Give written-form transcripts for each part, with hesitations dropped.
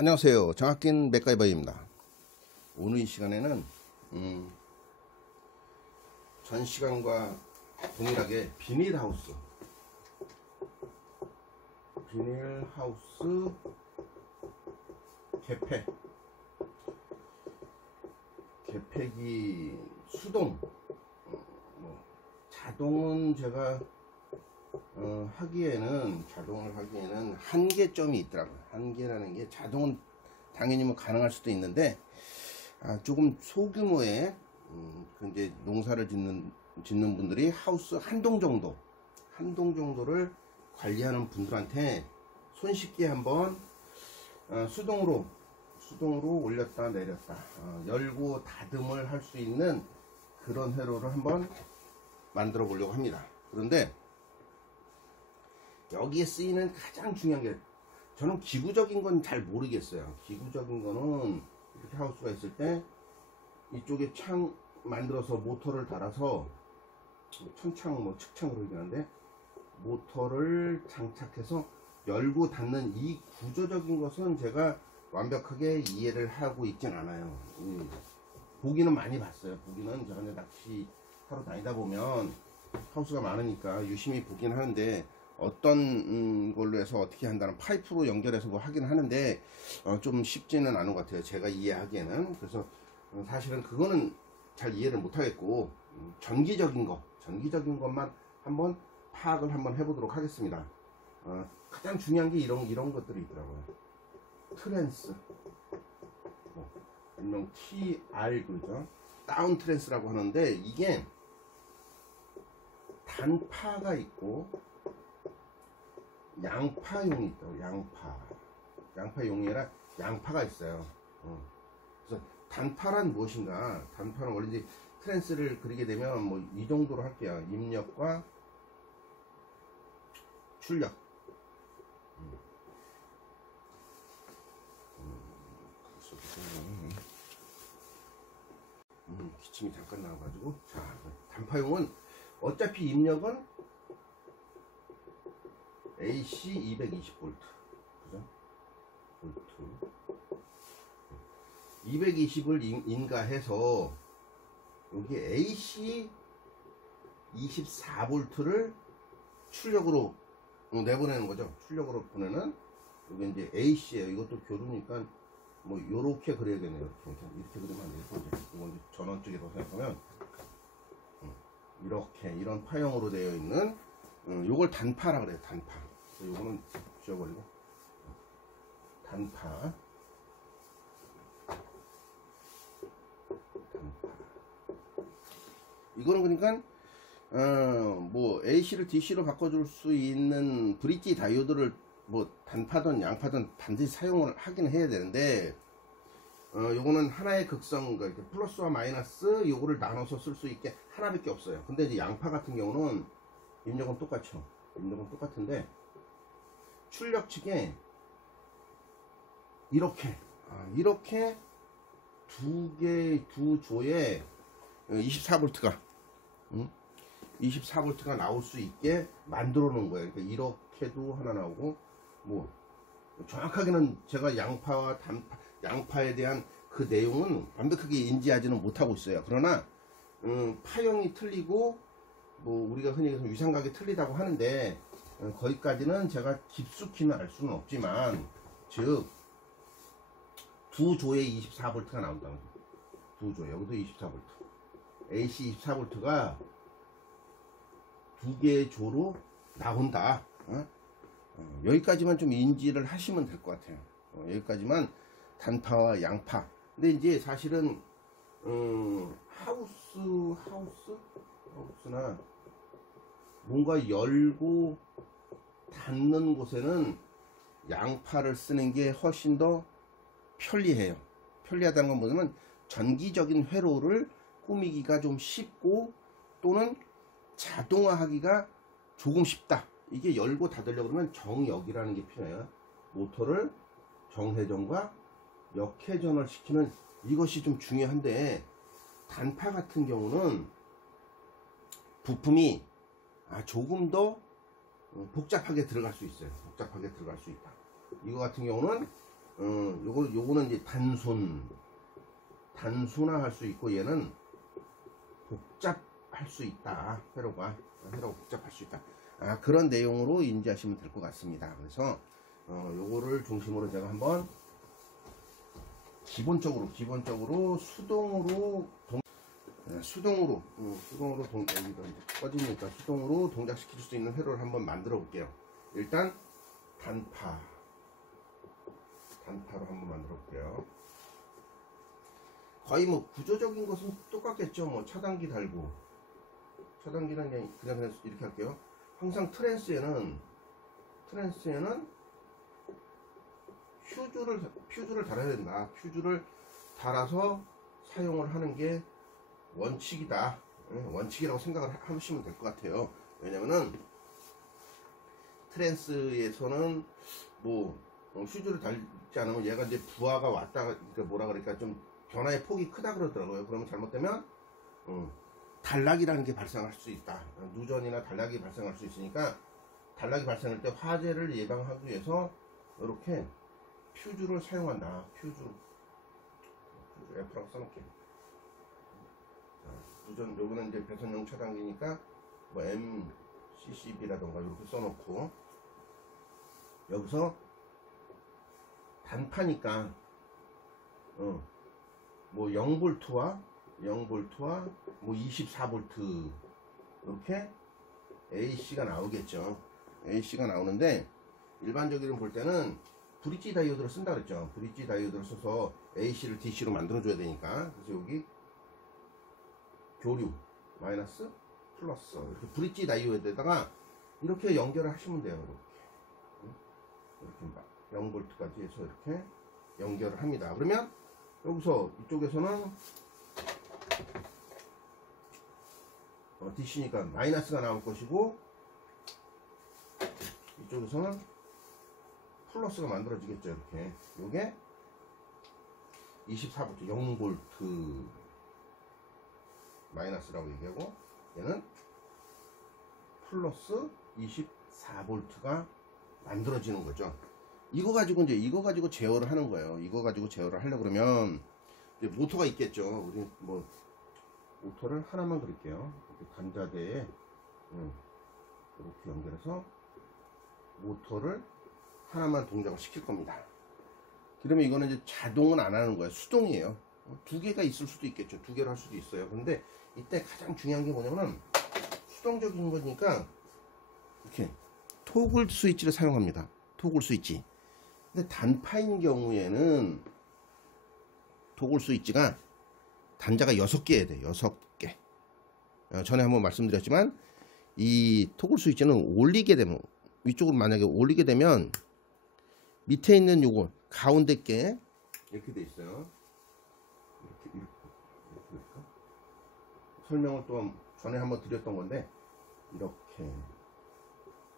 안녕하세요. 정학긴 맥가이버입니다. 오늘 이 시간에는 전 시간과 동일하게 비닐하우스 개팩이 수동, 자동은 제가 자동을 하기에는 한계점이 있더라고요. 한계라는 게 자동은 당연히 뭐 가능할 수도 있는데 조금 소규모의 이제 농사를 짓는 분들이 하우스 한 동 정도를 관리하는 분들한테 손쉽게 한번 수동으로 올렸다 내렸다 열고 닫음을 할 수 있는 그런 회로를 한번 만들어 보려고 합니다. 그런데 여기에 쓰이는 가장 중요한 게, 저는 기구적인 건 잘 모르겠어요. 기구적인 거는 이렇게 하우스가 있을 때 이쪽에 창 만들어서 모터를 달아서 천창 측창으로 얘기하는데 모터를 장착해서 열고 닫는 이 구조적인 것은 제가 완벽하게 이해를 하고 있진 않아요. 보기는 많이 봤어요. 보기는 제가 이제 낚시 하러 다니다 보면 하우스가 많으니까 유심히 보긴 하는데, 어떤 걸로 해서 어떻게 한다는 파이프로 연결해서 뭐 하긴 하는데 좀 쉽지는 않은 것 같아요. 제가 이해하기에는. 그래서 사실은 그거는 잘 이해를 못 하겠고, 전기적인 것만 한번 파악을 한번 해보도록 하겠습니다. 가장 중요한 게 이런 것들이 있더라고요. 트랜스, 일명 TR, 그죠? 다운 트랜스라고 하는데, 이게 단파가 있고 양파용이 있다고. 양파용이 아니라 양파가 있어요. 그래서 단파란 무엇인가? 단파는 원래 이제 트랜스를 그리게 되면 뭐 이 정도로 할게요. 입력과 출력. 기침이 잠깐 나와가지고. 자, 단파용은 어차피 입력은 AC 220V, 그죠? 볼트 220을 인가해서 여기 AC 24V를 출력으로 내보내는 거죠. 출력으로 보내는. 여기 이제 AC예요. 이것도 교류니까 뭐 요렇게 그려야겠네요. 이렇게 그리면 안 되고, 이건 이제 전원 쪽이라고 생각하면 이렇게 이런 파형으로 되어 있는 요걸 단파라 그래요. 단파. 요거는 지워버리고 단파. 이거는 그러니까 뭐 AC를 DC로 바꿔줄 수 있는 브릿지 다이오드를 뭐 단파든 양파든 반드시 사용을 하긴 해야 되는데, 요거는 하나의 극성, 그러니까 플러스와 마이너스 요거를 나눠서 쓸 수 있게 하나밖에 없어요. 근데 이제 양파 같은 경우는 입력은 똑같죠. 입력은 똑같은데 출력 측에 이렇게 두 조에 24V가 24V가 나올 수 있게 만들어 놓은 거예요. 그러니까 이렇게도 하나 나오고, 뭐 정확하게는 제가 양파에 대한 그 내용은 완벽하게 인지하지는 못하고 있어요. 그러나 파형이 틀리고 뭐 우리가 흔히 위상각이 틀리다고 하는데, 거기까지는 제가 깊숙이는 알 수는 없지만, 즉 두 조에 24V가 나온다는 거예요. 두 조, 여기도 24V, AC 24V가 두 개의 조로 나온다. 여기까지만 좀 인지를 하시면 될 것 같아요. 여기까지만 단파와 양파. 근데 이제 사실은 하우스나 뭔가 열고 닫는 곳에는 양파를 쓰는 게 훨씬 더 편리해요. 편리하다는 건 뭐냐면 전기적인 회로를 꾸미기가 좀 쉽고, 또는 자동화하기가 조금 쉽다. 이게 열고 닫으려고 그러면 정역이라는 게 필요해요. 모터를 정회전과 역회전을 시키는 이것이 좀 중요한데, 단파 같은 경우는 부품이 조금 더 복잡하게 들어갈 수 있어요. 복잡하게 들어갈 수 있다. 이거 같은 경우는 요거는 이제 단순화할 수 있고, 얘는 복잡할 수 있다. 회로가 복잡할 수 있다. 그런 내용으로 인지하시면 될 것 같습니다. 그래서 요거를 중심으로 제가 한번 기본적으로 수동으로 여기가 이제 꺼지니까 수동으로 동작시킬 수 있는 회로를 한번 만들어 볼게요. 일단 단파로 한번 만들어 볼게요. 거의 뭐 구조적인 것은 똑같겠죠. 뭐 차단기 달고, 차단기는 그냥 이렇게 할게요. 항상 트랜스에는 퓨즈를 달아야 된다. 퓨즈를 달아서 사용을 하는 게 원칙이다. 원칙이라고 생각을 하시면 될 것 같아요. 왜냐면은 트랜스에서는 뭐 퓨즈를 달지 않으면 얘가 이제 부하가 왔다가, 그러니까 뭐라 그럴까, 좀 변화의 폭이 크다 그러더라고요. 그러면 잘못되면 단락이라는 게 발생할 수 있다. 누전이나 단락이 발생할 수 있으니까, 단락이 발생할 때 화재를 예방하기 위해서 이렇게 퓨즈를 사용한다. 퓨즈 F라고 써놓을게요. 누전, 요거는 이제 배선용 차단기니까 뭐 MCCB라던가 이렇게 써놓고, 여기서 단파니까 뭐 0V와 뭐 24V 이렇게 AC가 나오겠죠. AC가 나오는데, 일반적으로 볼 때는 브릿지 다이오드를 쓴다 그랬죠. 브릿지 다이오드를 써서 AC를 DC로 만들어 줘야 되니까. 그래서 여기 교류 마이너스 플러스 이렇게 브릿지 다이오드에다가 이렇게 연결을 하시면 돼요. 이렇게 0V까지 해서 이렇게 연결을 합니다. 그러면 여기서 이쪽에서는 DC니까 마이너스가 나올 것이고, 이쪽에서는 플러스가 만들어지겠죠. 이렇게 요게 24V 0V 마이너스라고 얘기하고, 얘는 플러스 24V가 만들어지는 거죠. 이거 가지고 제어를 하는 거예요. 이거 가지고 제어를 하려고 그러면 이제 모터가 있겠죠. 우리 뭐 모터를 하나만 그릴게요. 이렇게 단자대에 이렇게 연결해서 모터를 하나만 동작을 시킬 겁니다. 그러면 이거는 이제 자동은 안 하는 거예요. 수동이에요. 두 개가 있을 수도 있겠죠. 두 개를 할 수도 있어요. 근데 이때 가장 중요한 게 뭐냐면, 수동적인 거니까 이렇게 토글 스위치를 사용합니다. 토글 스위치. 근데 단파인 경우에는 토글 스위치가 단자가 6개여야 돼. 6개. 전에 한번 말씀드렸지만, 이 토글 스위치는 올리게 되면, 위쪽으로 만약에 올리게 되면 밑에 있는 요거 가운데 게 이렇게 돼 있어요. 이렇게 설명을 또 전에 한번 드렸던 건데, 이렇게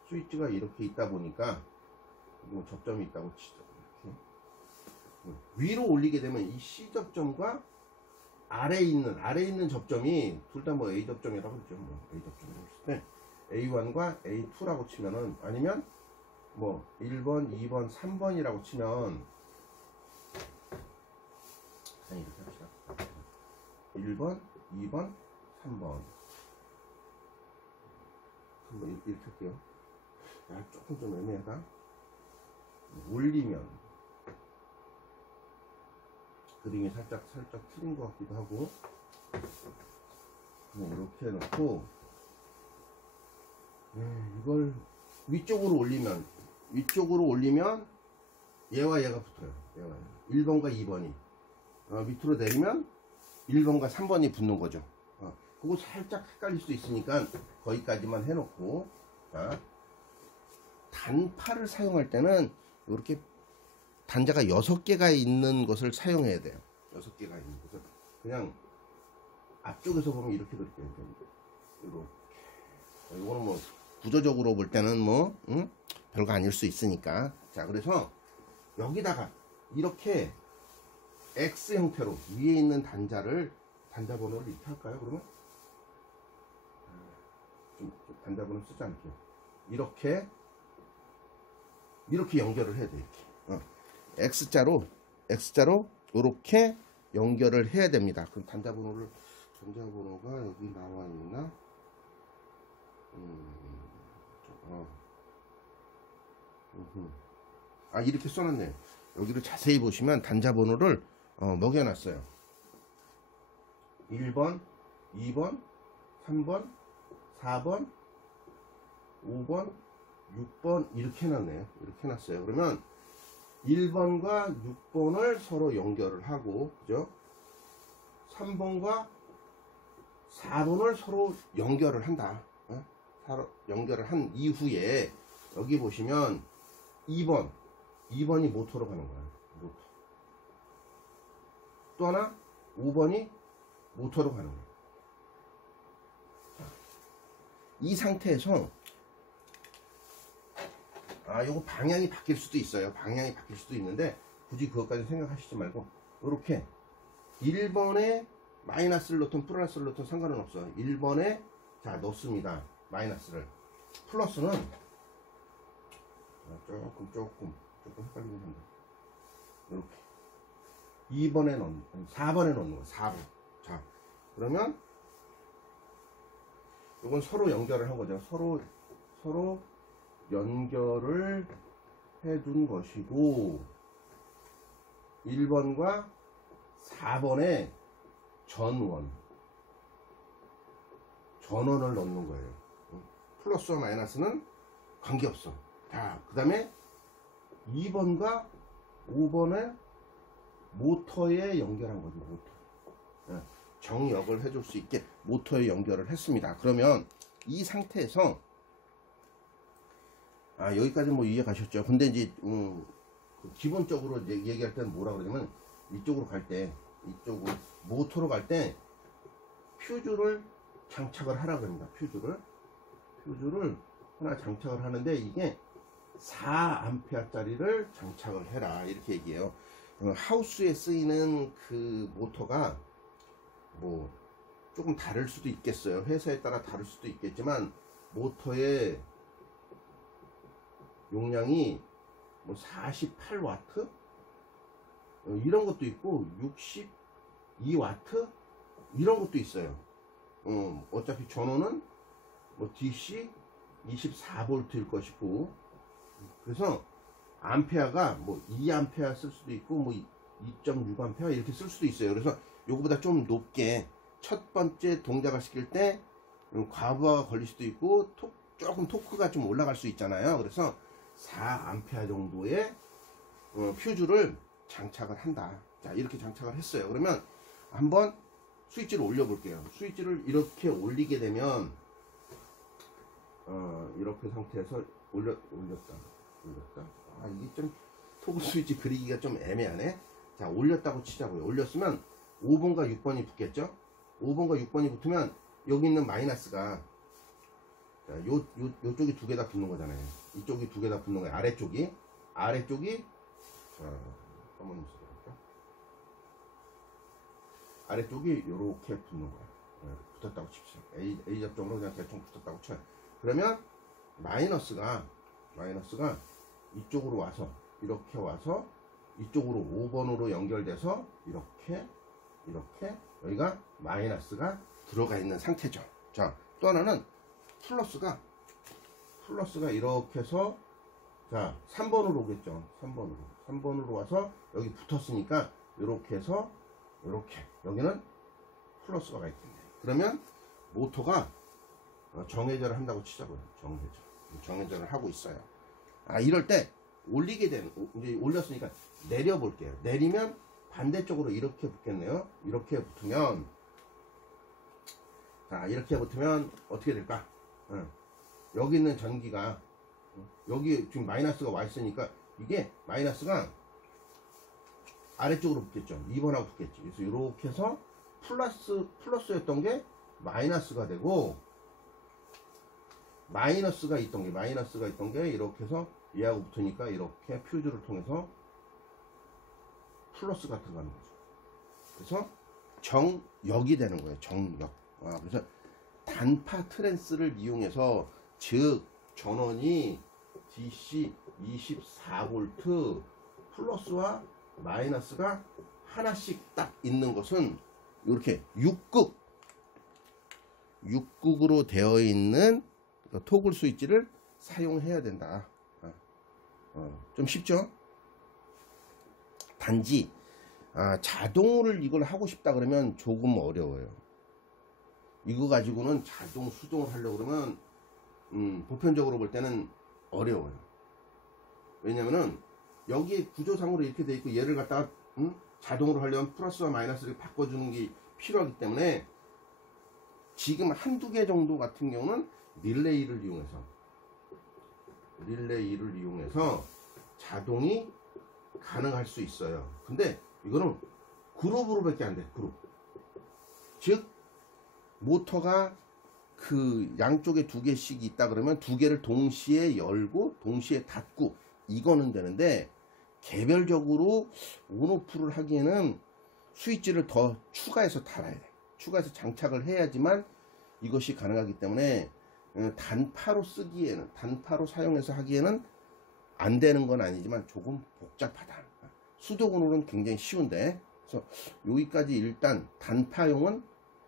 스위치가 이렇게 있다 보니까 뭐 접점이 있다고 치죠. 이렇게 위로 올리게 되면 이 C 접점과 아래에 있는 접점이 둘 다 뭐 A 접점이라고 그러죠. 뭐 A 접점이라고 했을 때 A1과 A2라고 치면은, 아니면 뭐 1번, 2번, 3번이라고 치면, 이렇게 합시다. 1번, 2번, 3번. 한번 이렇게 할게요. 조금 좀 애매하다. 올리면 그림이 살짝 틀린 것 같기도 하고, 그냥 이렇게 해놓고, 이걸 위쪽으로 올리면 얘와 얘가 붙어요. 1번과 2번이 밑으로 내리면 1번과 3번이 붙는 거죠. 그거 살짝 헷갈릴 수 있으니까 거기까지만 해놓고, 단파를 사용할 때는 이렇게 단자가 6개가 있는 것을 사용해야 돼요. 6개가 있는 것을 그냥 앞쪽에서 보면 이렇게 그릴게요. 이렇게. 이거는 뭐 구조적으로 볼 때는 뭐 별거 아닐 수 있으니까. 자, 그래서 여기다가 이렇게 X 형태로 위에 있는 단자 번호를 이렇게 할까요? 그러면 좀 단자 번호 쓰지 않을게요. 이렇게 연결을 해야 돼. X자로 이렇게 연결을 해야 됩니다. 그럼 전자번호가 여기 나와 있나? 이렇게 써놨네요. 여기를 자세히 보시면 단자번호를 먹여놨어요. 1번, 2번, 3번, 4번, 5번, 6번 이렇게 해놨네요. 이렇게 해놨어요. 그러면 1번과 6번을 서로 연결을 하고, 그죠? 3번과 4번을 서로 연결을 한다. 서로 연결을 한 이후에 여기 보시면 2번이 모터로 가는 거예요. 모터. 또 하나 5번이 모터로 가는 거예요. 자, 이 상태에서 요거 방향이 바뀔 수도 있어요. 방향이 바뀔 수도 있는데 굳이 그것까지 생각하시지 말고 이렇게 1번에 마이너스를 넣든 플러스를 넣든 상관은 없어요. 1번에 자 넣습니다. 마이너스를. 플러스는 조금 헷갈리긴 한다. 이렇게 2번에 넣는 4번에 넣는 거예요. 4번. 자, 그러면 이건 서로 연결을 한 거죠. 서로 연결을 해둔 것이고 1번과 4번에 전원을 넣는 거예요. 플러스와 마이너스는 관계없어. 자, 그 다음에 2번과 5번에 모터에 연결한 거죠. 모터. 정역을 해줄 수 있게 모터에 연결을 했습니다. 그러면 이 상태에서 여기까지 뭐 이해 가셨죠? 근데 이제 기본적으로 이제 얘기할 때는 뭐라 그러냐면 이쪽으로 갈 때, 이쪽으로 모터로 갈 때 퓨즈를 장착을 하라 그럽니다. 퓨즈를 하나 장착을 하는데 이게 4A 짜리를 장착을 해라 이렇게 얘기해요. 하우스에 쓰이는 그 모터가 뭐 조금 다를 수도 있겠어요. 회사에 따라 다를 수도 있겠지만 모터의 용량이 뭐 48W 이런 것도 있고 62W 이런 것도 있어요. 어차피 전원은 뭐 DC 24V일 것이고, 그래서 암페어가 뭐 2A 쓸 수도 있고 뭐 2.6A 이렇게 쓸 수도 있어요. 그래서 요거보다 좀 높게 첫 번째 동작을 시킬 때 과부하가 걸릴 수도 있고 조금 토크가 좀 올라갈 수 있잖아요. 그래서 4A 정도의 퓨즈를 장착을 한다. 자, 이렇게 장착을 했어요. 그러면 한번 스위치를 올려 볼게요. 스위치를 이렇게 올리게 되면 이렇게 상태에서 올렸다. 이게 좀 토그 스위치 그리기가 좀 애매하네. 자, 올렸다고 치자고요. 올렸으면 5번과 6번이 붙겠죠. 5번과 6번이 붙으면 여기 있는 마이너스가, 자, 요쪽이 두 개 다 붙는 거잖아요. 이쪽이 두 개 다 붙는 거예요. 아래쪽이 자, 한번 써볼까? 아래쪽이 요렇게 붙는 거예요. 붙었다고 칩시다. A 접점으로 그냥 대충 붙었다고 쳐요. 그러면 마이너스가 이쪽으로 와서 이렇게 와서 이쪽으로 5번으로 연결돼서 이렇게 여기가 마이너스가 들어가 있는 상태죠. 자, 또 하나는 플러스가 이렇게 해서 자 3번으로 오겠죠. 3번으로 와서 여기 붙었으니까 이렇게 해서 이렇게 여기는 플러스가 가 있겠네. 그러면 모터가 정회전을 한다고 치자고요. 정회전을 하고 있어요. 이럴 때 올리게 되는, 이제 올렸으니까 내려볼게요. 내리면 반대쪽으로 이렇게 붙겠네요. 이렇게 붙으면, 자, 이렇게 붙으면 어떻게 될까? 여기 있는 전기가, 여기 지금 마이너스가 와 있으니까 이게 마이너스가 아래쪽으로 붙겠죠. 2번하고 붙겠지. 그래서 이렇게 해서 플러스였던 게 마이너스가 되고, 마이너스가 있던 게 이렇게 해서 얘하고 붙으니까 이렇게 퓨즈를 통해서 플러스가 들어가는 거죠. 그래서 정역이 되는 거예요. 정역. 그래서 단파 트랜스를 이용해서, 즉 전원이 DC 24V 플러스와 마이너스가 하나씩 딱 있는 것은 이렇게 6국으로 되어 있는 토글 스위치를 사용해야 된다. 좀 쉽죠? 단지 자동을 이걸 하고 싶다 그러면 조금 어려워요. 이거 가지고는 자동 수동을 하려고 그러면 보편적으로 볼 때는 어려워요. 왜냐면은 여기에 구조상으로 이렇게 돼 있고 얘를 갖다가 자동으로 하려면 플러스와 마이너스를 바꿔주는 게 필요하기 때문에 지금 한두 개 정도 같은 경우는 릴레이를 이용해서 자동이 가능할 수 있어요. 근데 이거는 그룹으로 밖에 안 돼. 그룹. 즉 모터가 그 양쪽에 두 개씩 있다 그러면 두 개를 동시에 열고 동시에 닫고 이거는 되는데 개별적으로 온오프를 하기에는 스위치를 더 추가해서 달아야 돼. 추가해서 장착을 해야지만 이것이 가능하기 때문에 단파로 사용해서 하기에는 안 되는 건 아니지만 조금 복잡하다. 수동으로는 굉장히 쉬운데, 그래서 여기까지 일단 단파용은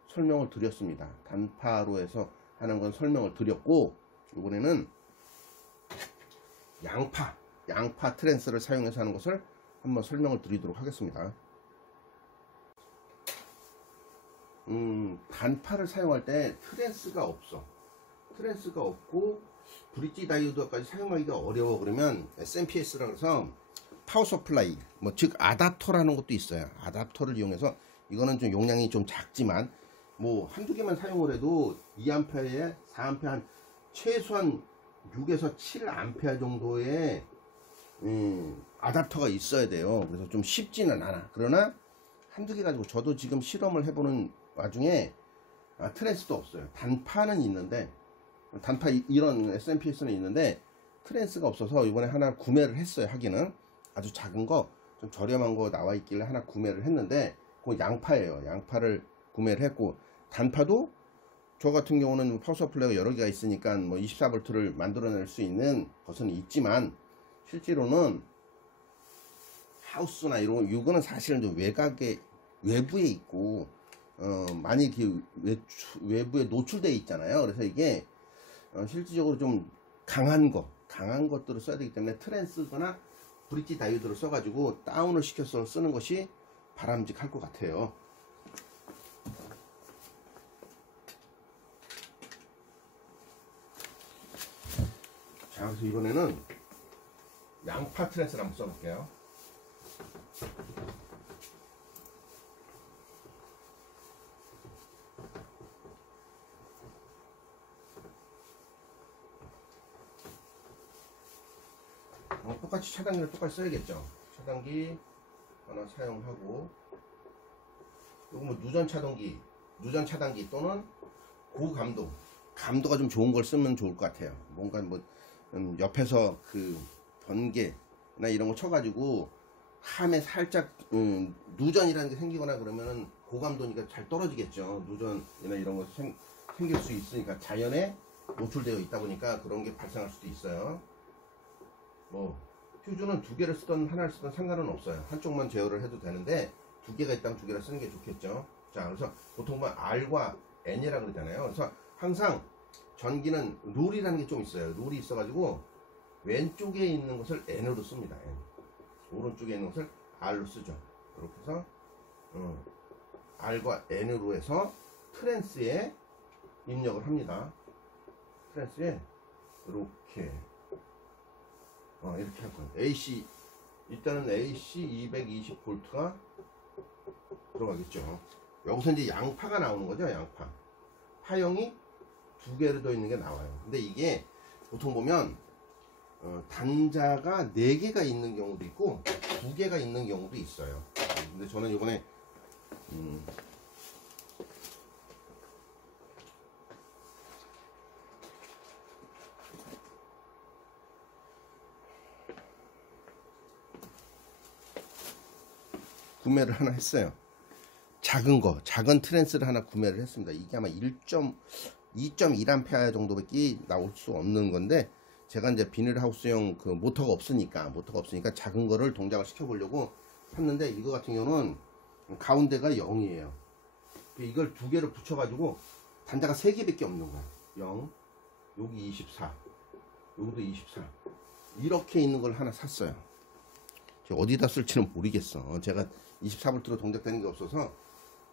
설명을 드렸습니다. 단파로 해서 하는 건 설명을 드렸고, 이번에는 양파 트랜스를 사용해서 하는 것을 한번 설명을 드리도록 하겠습니다. 단파를 사용할 때 트랜스가 없고 브릿지 다이오드까지 사용하기가 어려워. 그러면 SMPS라고 해서 파워 서플라이, 즉 아답터라는 것도 있어요. 아답터를 이용해서, 이거는 좀 용량이 좀 작지만 한두 개만 사용을 해도 2A에 4A, 한 최소한 6에서 7A 정도의 아답터가 있어야 돼요. 그래서 좀 쉽지는 않아. 그러나 한두 개 가지고 저도 지금 실험을 해보는 와중에 트랜스도 없어요. 단파는 있는데, 단파 이런 SMPS는 있는데 트랜스가 없어서 이번에 하나 구매를 했어요. 하기는 아주 작은 거, 좀 저렴한 거 나와 있길래 하나 구매를 했는데, 그건 양파예요. 양파를 구매를 했고, 단파도 저 같은 경우는 파워 서플라이가 여러 개가 있으니까 24V를 만들어낼 수 있는 것은 있지만, 실제로는 하우스나 이거는 사실은 좀 외부에 있고 많이 이렇게 외부에 노출되어 있잖아요. 그래서 이게 실질적으로 좀 강한 것들을 써야 되기 때문에 트랜스거나 브릿지 다이오드를 써가지고 다운을 시켜서 쓰는 것이 바람직할 것 같아요. 자, 그래서 이번에는 양파 트랜스를 한번 써볼게요. 똑같이 차단기를 똑같이 써야겠죠. 차단기 하나 사용하고, 이거 누전 차단기 또는 감도가 좀 좋은 걸 쓰면 좋을 것 같아요. 뭔가 옆에서 그 번개나 이런 거 쳐가지고 함에 살짝 누전이라는 게 생기거나 그러면은 고감도니까 잘 떨어지겠죠. 누전이나 이런 거 생길 수 있으니까, 자연에 노출되어 있다 보니까 그런 게 발생할 수도 있어요. 퓨즈는 두 개를 쓰던 하나를 쓰던 상관은 없어요. 한쪽만 제어를 해도 되는데 두 개가 있다면 두 개를 쓰는 게 좋겠죠. 자, 그래서 보통 R과 N이라 그러잖아요. 그래서 항상 전기는 룰이라는 게 좀 있어요. 룰이 있어가지고 왼쪽에 있는 것을 N으로 씁니다. N. 오른쪽에 있는 것을 R로 쓰죠. 이렇게 해서 R과 N으로 해서 트랜스에 입력을 합니다. 트랜스에 이렇게 이렇게 할 거예요. AC, 일단은 AC 220V가 들어가겠죠. 여기서 이제 양파가 나오는 거죠. 양파. 파형이 두 개로 더 있는 게 나와요. 근데 이게 보통 보면 단자가 4개가 있는 경우도 있고 2개가 있는 경우도 있어요. 근데 저는 이번에 구매를 하나 했어요. 작은 트랜스를 하나 구매를 했습니다. 이게 아마 2.1A 정도밖에 나올 수 없는 건데, 제가 이제 비닐하우스용 그 모터가 없으니까 작은 거를 동작을 시켜보려고 샀는데, 이거 같은 경우는 가운데가 0이에요. 이걸 두 개를 붙여가지고 단자가 3개밖에 없는 거야. 0, 여기 24, 여기도 24. 이렇게 있는 걸 하나 샀어요. 제가 어디다 쓸지는 모르겠어. 제가 24V로 동작되는 게 없어서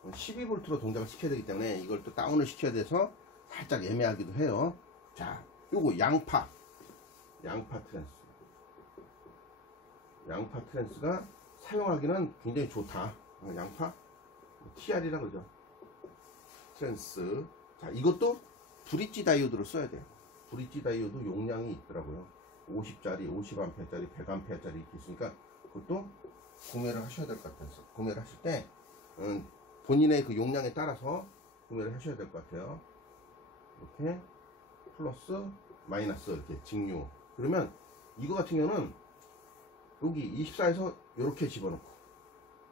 12V로 동작을 시켜야 되기 때문에 이걸 또 다운을 시켜야 돼서 살짝 애매하기도 해요. 자, 요거 양파 트랜스. 양파 트랜스가 사용하기는 굉장히 좋다. 양파 TR이라 그러죠. 트랜스. 자, 이것도 브릿지 다이오드를 써야 돼요. 브릿지 다이오드 용량이 있더라고요. 50짜리, 50A짜리, 100A짜리 이렇게 있으니까 그것도 구매를 하셔야 될 것 같아서, 구매를 하실 때 본인의 그 용량에 따라서 구매를 하셔야 될 것 같아요. 이렇게 플러스 마이너스 이렇게 직류. 그러면 이거 같은 경우는 여기 24에서 이렇게 집어넣고,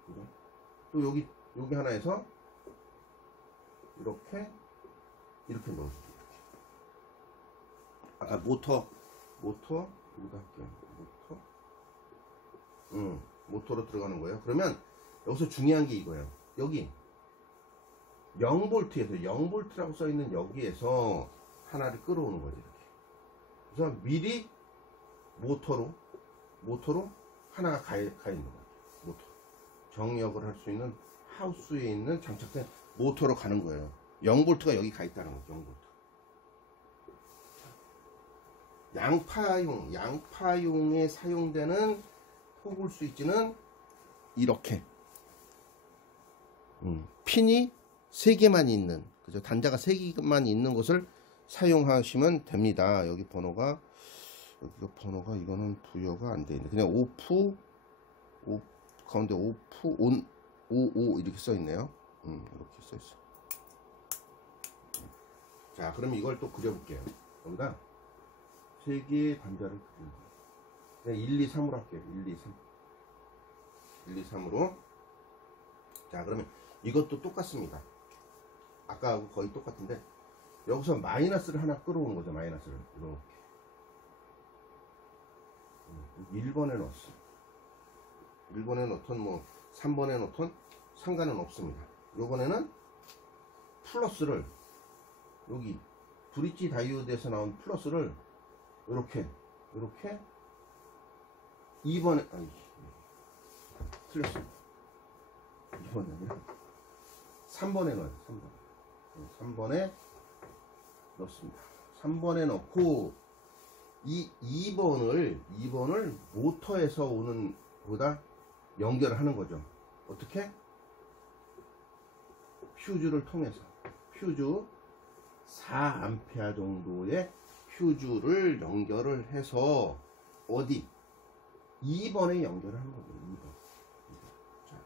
그죠? 또 여기 하나에서 이렇게 넣어주고. 아까 모터 여기다 할게요. 모터로 들어가는 거예요. 그러면 여기서 중요한 게 이거예요. 여기 0V에서 0V라고 써있는 여기에서 하나를 끌어오는 거지, 이렇게. 그래서 미리 모터로 하나가 가 있는 거예요. 모터. 정력을 할 수 있는 하우스에 있는 장착된 모터로 가는 거예요. 0V가 여기 가 있다는 거죠. 0V. 양파용에 사용되는 토글 스위치는 이렇게 핀이 3개만 있는, 그죠? 단자가 3개만 있는 것을 사용하시면 됩니다. 여기가 번호가 이거는 부여가 안 돼 있네. 그냥 가운데 오프 온 55 이렇게 써 있네요. 이렇게 써 있어. 자, 그럼 이걸 또 그려볼게요. 여기다 3개의 단자를 그리는 거예요. 그냥 1, 2, 3으로 할게요. 1, 2, 3으로. 자, 그러면 이것도 똑같습니다. 아까하고 거의 똑같은데, 여기서 마이너스를 하나 끌어오는 거죠. 마이너스를 이렇게 1번에 넣었어요. 1번에 넣던 3번에 넣던 상관은 없습니다. 요번에는 플러스를, 여기 브릿지 다이오드에서 나온 플러스를 이렇게 2번에, 틀렸습니다. 2번이 아니라 3번에 넣어요. 3번에 넣습니다. 3번에 넣고 이 2번을 모터에서 오는 보다 연결하는 거죠. 어떻게? 퓨즈를 통해서, 퓨즈 4A 정도의 퓨즈를 연결을 해서 어디? 2번에 연결을 하는 거죠. 2번. 자,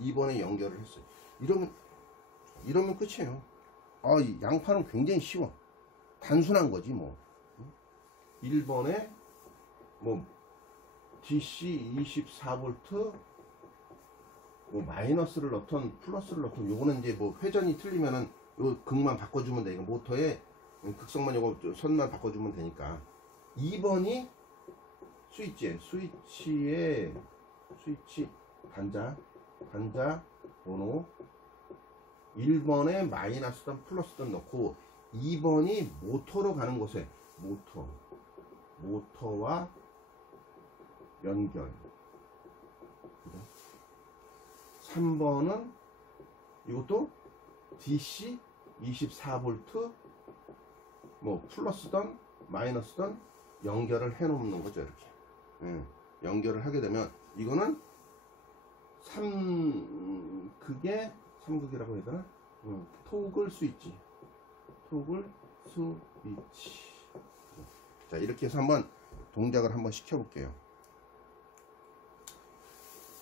2번에 연결을 했어요. 이러면 끝이에요. 이 양파는 굉장히 쉬워. 단순한 거지 뭐. 1번에 DC 24V 마이너스를 넣던 플러스를 넣던, 요거는 이제 회전이 틀리면은 요 극만 바꿔주면 돼. 이거 모터에 극성만 요거 선만 바꿔주면 되니까. 2번이 스위치 단자 번호 1번에 마이너스든 플러스든 넣고, 2번이 모터로 가는 곳에 모터와 연결. 3번은 이것도 DC 24V 플러스든 마이너스든 연결을 해 놓는 거죠. 이렇게 연결을 하게 되면 이거는 3극이라고 해야 되나? 토글 스위치. 자, 이렇게 해서 한번 동작을 한번 시켜볼게요.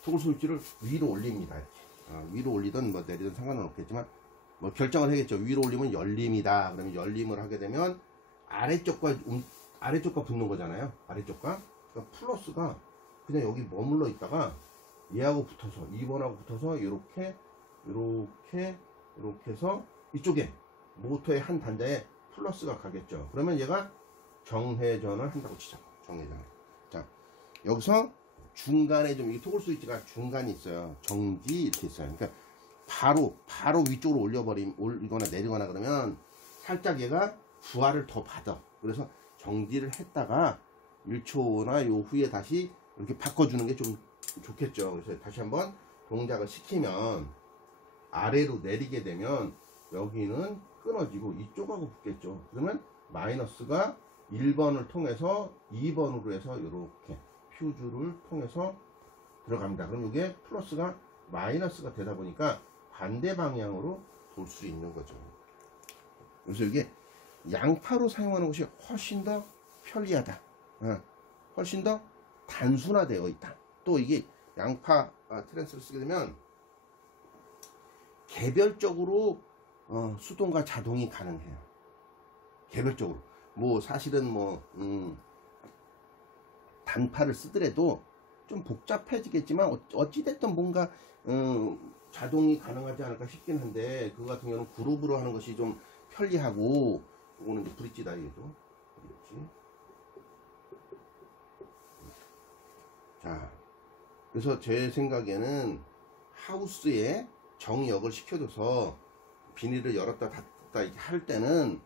토글 스위치를 위로 올립니다. 이렇게. 위로 올리든 내리든 상관은 없겠지만 결정을 하겠죠. 위로 올리면 열림이다. 그러면 열림을 하게 되면 아래쪽과 붙는 거잖아요. 아래쪽과. 그러니까 플러스가 그냥 여기 머물러 있다가 얘하고 붙어서, 2번하고 붙어서 이렇게 해서 이쪽에 모터의 한 단자에 플러스가 가겠죠. 그러면 얘가 정회전을 한다고 치자. 정회전. 자, 여기서 중간에 좀 이 토글 스위치가 중간이 있어요. 정지 이렇게 있어요. 그러니까 바로 위쪽으로 올리거나 내리거나 그러면 살짝 얘가 부하를 더 받아. 그래서 정지를 했다가 1초나 요 후에 다시 이렇게 바꿔주는 게 좀 좋겠죠. 그래서 다시 한번 동작을 시키면 아래로 내리게 되면 여기는 끊어지고 이쪽하고 붙겠죠. 그러면 마이너스가 1번을 통해서 2번으로 해서 이렇게 퓨즈를 통해서 들어갑니다. 그럼 이게 플러스가 마이너스가 되다 보니까 반대 방향으로 돌 수 있는 거죠. 그래서 이게 양파로 사용하는 것이 훨씬 더 편리하다. 훨씬 더 단순화되어 있다. 또 이게 양파 트랜스를 쓰게 되면 개별적으로 수동과 자동이 가능해요. 개별적으로. 뭐 사실은 뭐 단파를 쓰더라도 좀 복잡해지겠지만 어찌됐든 뭔가 자동이 가능하지 않을까 싶긴 한데 그거 같은 경우는 그룹으로 하는 것이 좀 편리하고 이거는 이제 브릿지 다이어도 그렇지. 자, 그래서 제 생각에는 하우스에 정역을 시켜줘서 비닐을 열었다 닫았다 이렇게 할 때는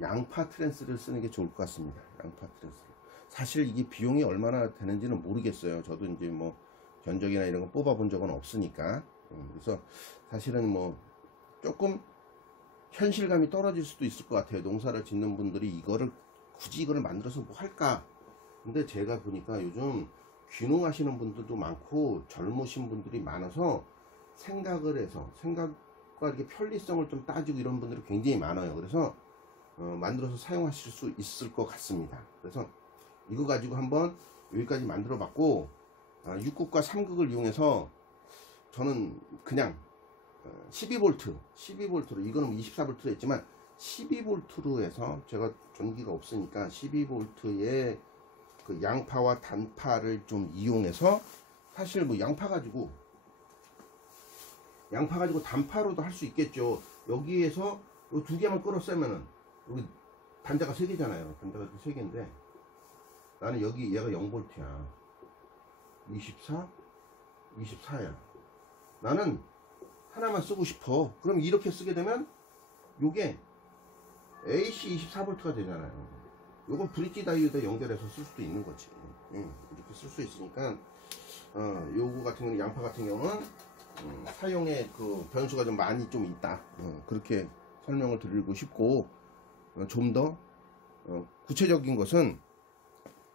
양파 트랜스를 쓰는 게 좋을 것 같습니다. 양파 트랜스. 사실 이게 비용이 얼마나 되는지는 모르겠어요. 저도 이제 뭐 견적이나 이런 거 뽑아본 적은 없으니까. 그래서 사실은 뭐 조금 현실감이 떨어질 수도 있을 것 같아요. 농사를 짓는 분들이 굳이 이거를 만들어서 뭐 할까? 근데 제가 보니까 요즘 귀농하시는 분들도 많고 젊으신 분들이 많아서 생각을 해서 생각과 이렇게 편리성을 좀 따지고 이런 분들이 굉장히 많아요. 그래서 만들어서 사용하실 수 있을 것 같습니다. 그래서 이거 가지고 한번 여기까지 만들어 봤고 6극과 3극을 이용해서 저는 그냥 12V로 이거는 24V로 했지만 12V로 해서 제가 전기가 없으니까 12V에 그 양파와 단파를 좀 이용해서 사실 뭐 양파 가지고 단파로도 할 수 있겠죠. 여기에서 두 개만 끌어 쓰면은 여기 단자가 3개잖아요. 단자가 3개인데 나는 여기 얘가 0V야. 24, 24야. 나는 하나만 쓰고 싶어. 그럼 이렇게 쓰게 되면 요게 AC 24V가 되잖아요. 요거 브릿지 다이오드 연결해서 쓸 수도 있는 거지. 이렇게 쓸 수 있으니까 요거 같은 경우는 양파 같은 경우는 사용의 그 변수가 좀 많이 좀 있다. 그렇게 설명을 드리고 싶고 좀 더 구체적인 것은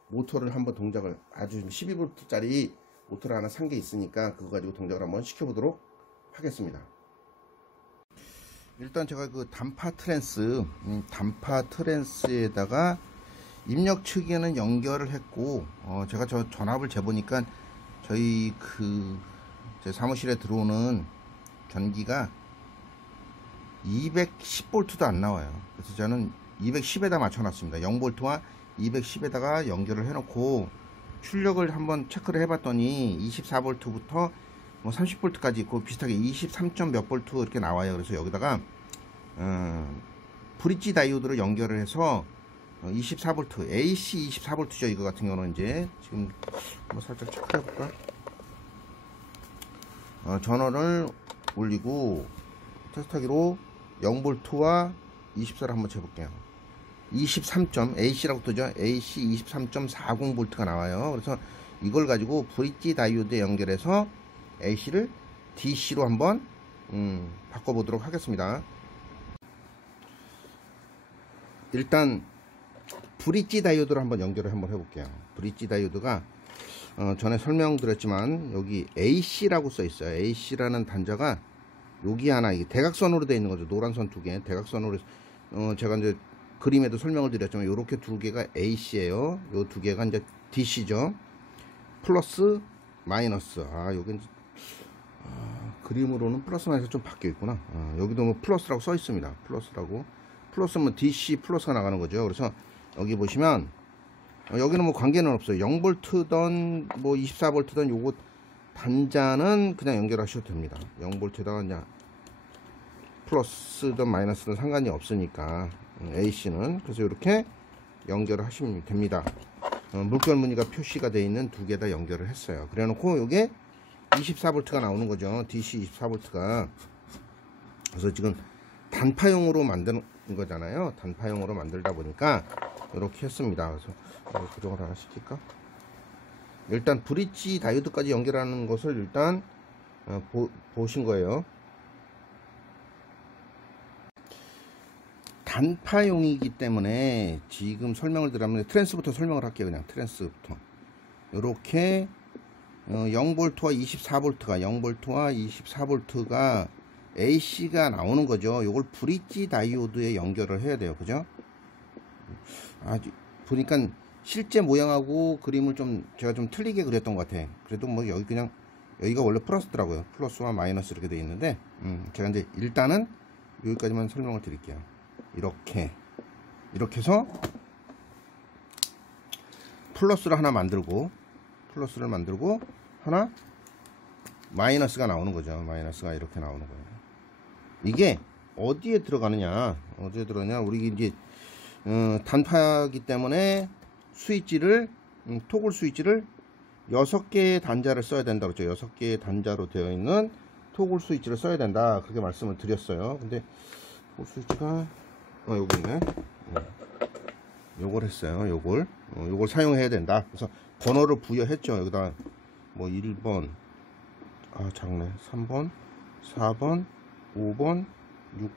모터를 한번 동작을 아주 12V 모터를 하나 산 게 있으니까 그거 가지고 동작을 한번 시켜보도록 하겠습니다. 일단 제가 그 단파 트랜스에다가 입력 측에는 연결을 했고 제가 저 전압을 재보니까 저희 제 사무실에 들어오는 전기가 210V도 안 나와요. 그래서 저는 210에다 맞춰놨습니다. 0V와 210에다가 연결을 해놓고 출력을 한번 체크를 해봤더니 24V부터 뭐 30V까지 있고 비슷하게 23점 몇 볼트 이렇게 나와요. 그래서 여기다가 브릿지 다이오드를 연결을 해서 24V, AC 24V죠. 이거 같은 경우는 이제 지금 한번 살짝 체크해 볼까? 전원을 올리고 테스트하기로 0V와 24를 한번 재볼게요. 23점 AC라고 뜨죠. AC 23.40V가 나와요. 그래서 이걸 가지고 브릿지 다이오드에 연결해서 AC를 DC로 한번 바꿔보도록 하겠습니다. 일단 브릿지 다이오드로 한번 연결을 한번 해볼게요. 브릿지 다이오드가 전에 설명드렸지만 여기 AC라고 써 있어요. AC라는 단자가 여기 하나, 이게 대각선으로 되어 있는 거죠. 노란 선 2개 대각선으로. 제가 이제 그림에도 설명을 드렸지만 이렇게 2개가 AC예요. 요 2개가 이제 DC죠. 플러스 마이너스. 여기 이제 그림으로는 플러스 마이너스 좀 바뀌어 있구나. 여기도 뭐 플러스라고 써 있습니다. 플러스면 DC 플러스가 나가는 거죠. 그래서 여기 보시면 여기는 뭐 관계는 없어요. 0V든 뭐 24V든 요거 단자는 그냥 연결하셔도 됩니다. 0V에다가 이제 플러스든 마이너스든 상관이 없으니까 AC는. 그래서 이렇게 연결을 하시면 됩니다. 물결 무늬가 표시가 되어 있는 두 개 다 연결을 했어요. 그래 놓고 요게 24V가 나오는 거죠. DC 24V가. 그래서 지금 단파용으로 만드는 거잖아요. 단파용으로 만들다 보니까 이렇게 했습니다. 그래서 고정을 하나 시킬까? 일단 브릿지 다이오드까지 연결하는 것을 일단 보신 거예요. 단파용이기 때문에 지금 설명을 드리면 트랜스부터 설명을 할게요. 그냥 트랜스부터 이렇게 0V와 24V가 0V와 24V가 AC가 나오는 거죠. 이걸 브릿지 다이오드에 연결을 해야 돼요. 그죠? 보니까 실제 모양하고 그림을 제가 좀 틀리게 그렸던 것 같아. 그래도 뭐 여기가 원래 플러스더라고요. 플러스와 마이너스 이렇게 되어 있는데 제가 이제 일단은 여기까지만 설명을 드릴게요. 이렇게 해서 플러스를 하나 만들고 하나 마이너스가 나오는 거죠. 마이너스가 이렇게 나오는 거예요. 이게 어디에 들어가느냐? 우리 이제 단파이기 때문에 스위치를 토글 스위치를 6개의 단자를 써야 된다 그랬죠. 6개의 단자로 되어 있는 토글 스위치를 써야 된다. 그렇게 말씀을 드렸어요. 근데 토글 스위치가 여기 있네. 요걸 했어요. 요걸 사용해야 된다. 그래서 번호를 부여했죠. 여기다 뭐 1번 작네. 3번 4번 5번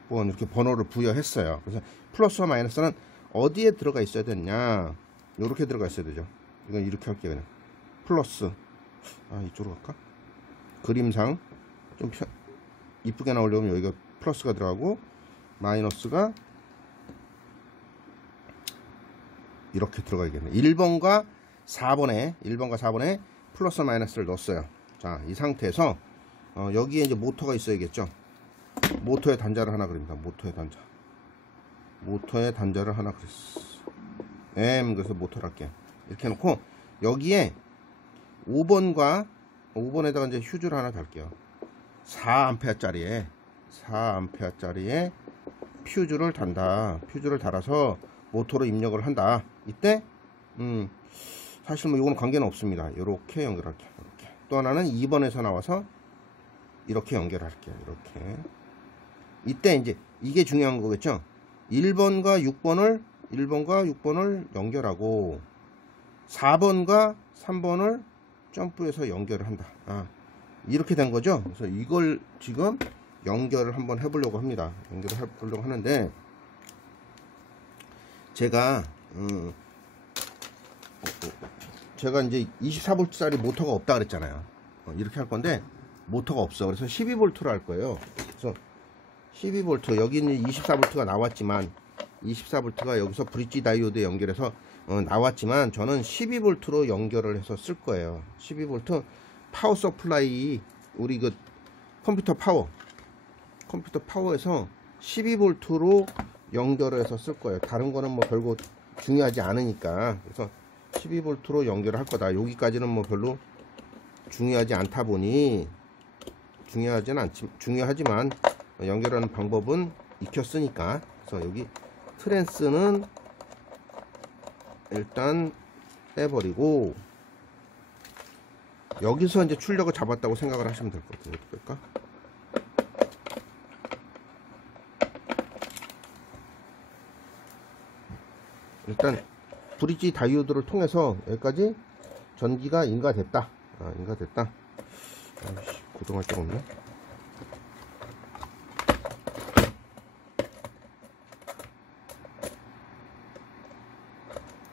6번 이렇게 번호를 부여했어요. 그래서 플러스와 마이너스는 어디에 들어가 있어야 되냐? 이렇게 들어가 있어야 되죠. 이건 이렇게 할게요. 그냥 플러스 이쪽으로 갈까? 그림상 좀 이쁘게 나오려면 여기가 플러스가 들어가고 마이너스가 이렇게 들어가야겠네. 1번과 4번에 플러스 마이너스를 넣었어요. 자, 이 상태에서 여기에 이제 모터가 있어야겠죠. 모터의 단자를 하나 그립니다. 모터의 단자를 하나 그렸어. 그래서 모터를 할게요. 이렇게 해놓고 여기에 5번에다가 이제 휴즈를 하나 달게요. 4A짜리에 퓨즈를 단다. 퓨즈를 달아서 모터로 입력을 한다. 이때 사실 뭐 이거는 관계는 없습니다. 이렇게 연결할게요. 이렇게. 또 하나는 2번에서 나와서 이렇게 연결할게요. 이렇게. 이때 이제 이게 중요한 거겠죠. 1번과 6번을 연결하고 4번과 3번을 점프해서 연결을 한다. 이렇게 된 거죠. 그래서 이걸 지금 연결을 한번 해보려고 합니다. 연결을 해보려고 하는데 제가 이제 24V짜리 모터가 없다 그랬잖아요. 이렇게 할 건데 모터가 없어. 그래서 12V로 할 거예요. 그래서 12V 여기는 24V가 나왔지만 24V가 여기서 브릿지 다이오드에 연결해서 나왔지만 저는 12V로 연결을 해서 쓸 거예요. 12V 파워 서플라이 우리 그 컴퓨터 파워에서 12V로 연결을 해서 쓸 거예요. 다른 거는 뭐 별거 중요하지 않으니까. 그래서 12V로 연결을 할 거다. 여기까지는 뭐 별로 중요하지 않다 보니 중요하지만 연결하는 방법은 익혔으니까. 그래서 여기 트랜스는 일단 빼버리고 여기서 이제 출력을 잡았다고 생각을 하시면 될 것 같아요. 어떻게 할까? 일단 브릿지 다이오드를 통해서 여기까지 전기가 인가됐다. 인가됐다. 고정할 데가 없네.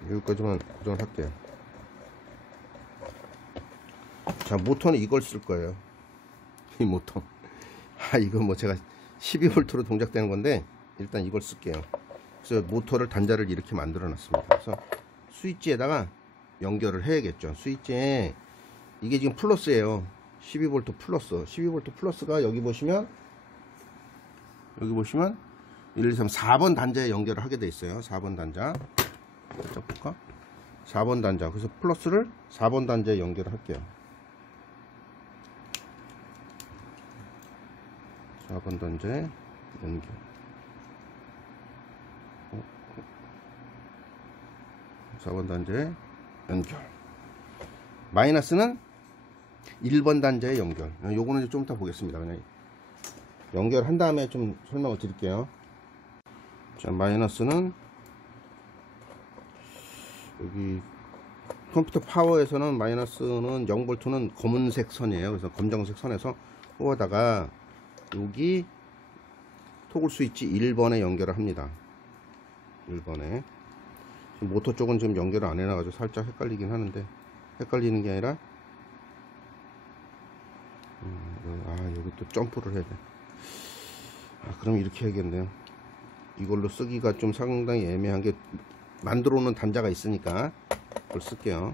여기까지만 고정을 할게요. 자, 모터는 이걸 쓸 거예요. 이 모터. 이건 뭐 제가 12V로 동작되는 건데 일단 이걸 쓸게요. 그래서 모터를 단자를 이렇게 만들어 놨습니다. 그래서 스위치에다가 연결을 해야겠죠. 스위치에 이게 지금 플러스예요. 12V 플러스. 12V 플러스가 여기 보시면 1, 2, 3, 4번 단자에 연결을 하게 돼 있어요. 4번 단자. 살짝 볼까? 4번 단자. 그래서 플러스를 4번 단자에 연결을 할게요. 4번 단자에 연결. 4번 단자에 연결. 마이너스는 1번 단자에 연결. 요거는 좀 이따 보겠습니다. 그냥 연결한 다음에 좀 설명을 드릴게요. 자, 마이너스는 여기 컴퓨터 파워에서는 마이너스는 0V는 검은색 선이에요. 그래서 검정색 선에서 뽑아다가 여기 토글 스위치 1번에 연결을 합니다. 1번에. 지금 모터 쪽은 지금 연결을 안 해놔가지고 살짝 헷갈리긴 하는데, 헷갈리는 게 아니라 여기 또 점프를 해야 돼. 그럼 이렇게 해야겠네요. 이걸로 쓰기가 좀 상당히 애매한 게, 만들어 놓은 단자가 있으니까 그걸 쓸게요.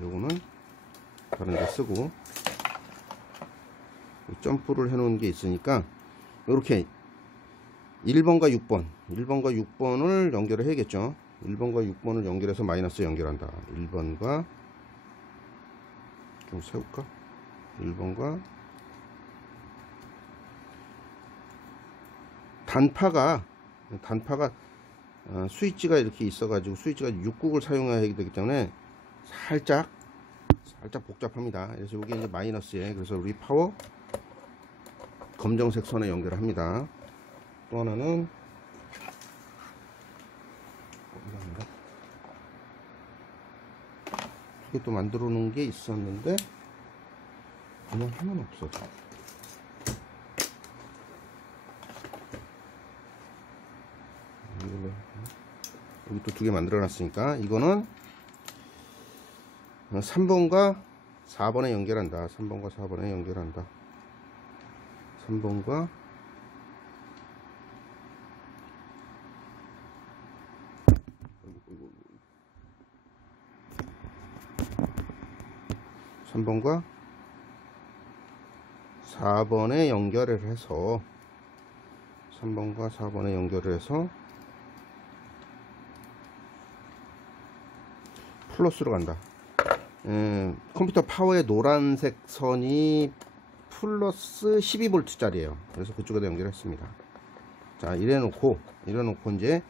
요거는 다른 데 쓰고, 점프를 해 놓은 게 있으니까 이렇게 1번과 6번을 연결을 해야겠죠. 1번과 6번을 연결해서 마이너스 연결한다. 1번과 좀 세울까? 1번과 단파가 스위치가 이렇게 있어가지고 스위치가 6국을 사용해야 되기 때문에 살짝 복잡합니다. 그래서 이게 이제 마이너스에, 그래서 우리 파워 검정색 선에 연결합니다. 또 하나는 이게 또 만들어 놓은 게 있었는데 그냥 하면 없어져. 여기 또 두 개 만들어 놨으니까 이거는 3번과 4번에 연결한다. 3번과 4번에 연결한다. 3번과 4번에 연결을 해서 3번과 4번에 연결을 해서 플러스로 간다. 컴퓨터 파워의 노란색 선이 플러스 12V 짜리예요. 그래서 그쪽에다 연결했습니다. 자, 이래놓고 이제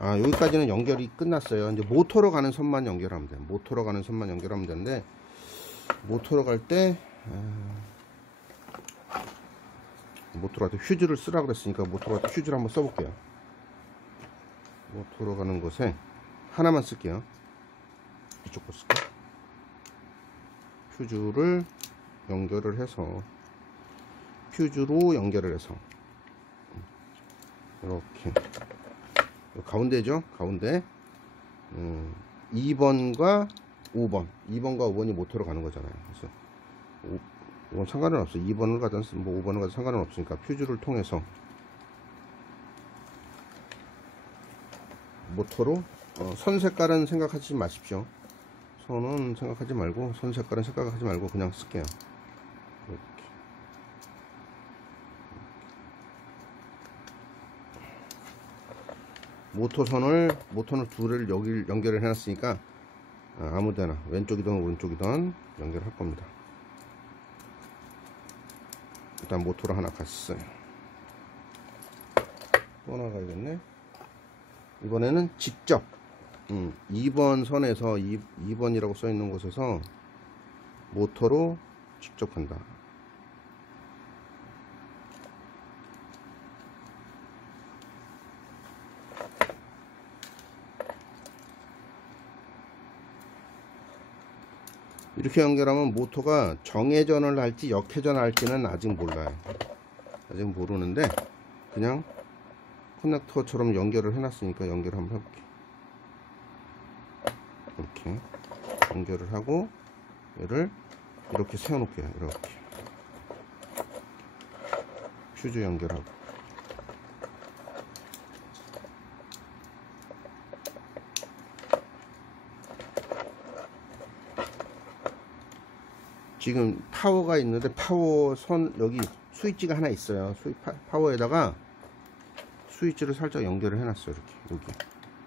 여기까지는 연결이 끝났어요. 이제 모터로 가는 선만 연결하면 돼요. 모터로 가는 선만 연결하면 되는데, 모터로 갈 때 모터로 갈 때 휴즈를 쓰라고 그랬으니까 모터로 갈 때 휴즈를 한번 써볼게요. 모터로 가는 곳에 하나만 쓸게요. 이쪽 거 쓸게요. 퓨즈를 연결을 해서, 퓨즈로 연결을 해서 이렇게 가운데죠. 가운데 2번과 5번이 모터로 가는 거잖아요. 그래서 이건 상관은 없어. 2번을 가든 뭐 5번을 가든 상관은 없으니까 퓨즈를 통해서 모터로 선 색깔은 생각하지 마십시오. 선은 생각하지 말고, 선 색깔은 생각하지 말고 그냥 쓸게요. 이렇게. 모터는 둘을 여기 연결을 해놨으니까 아무데나 왼쪽이든 오른쪽이든 연결할 겁니다. 일단 모터로 하나 갔어요. 또 하나 가야겠네. 이번에는 직접 2번 선에서 2번이라고 써 있는 곳에서 모터로 직접 간다. 이렇게 연결하면 모터가 정회전을 할지 역회전을 할지는 아직 몰라요. 아직 모르는데 그냥 커넥터처럼 연결을 해놨으니까 연결 한번 해볼게. 이렇게 연결을 하고 얘를 이렇게 세워놓을게요. 이렇게 퓨즈 연결하고, 지금 파워가 있는데 파워 선 여기 스위치가 하나 있어요. 파워에다가 스위치를 살짝 연결을 해놨어요. 이렇게 여기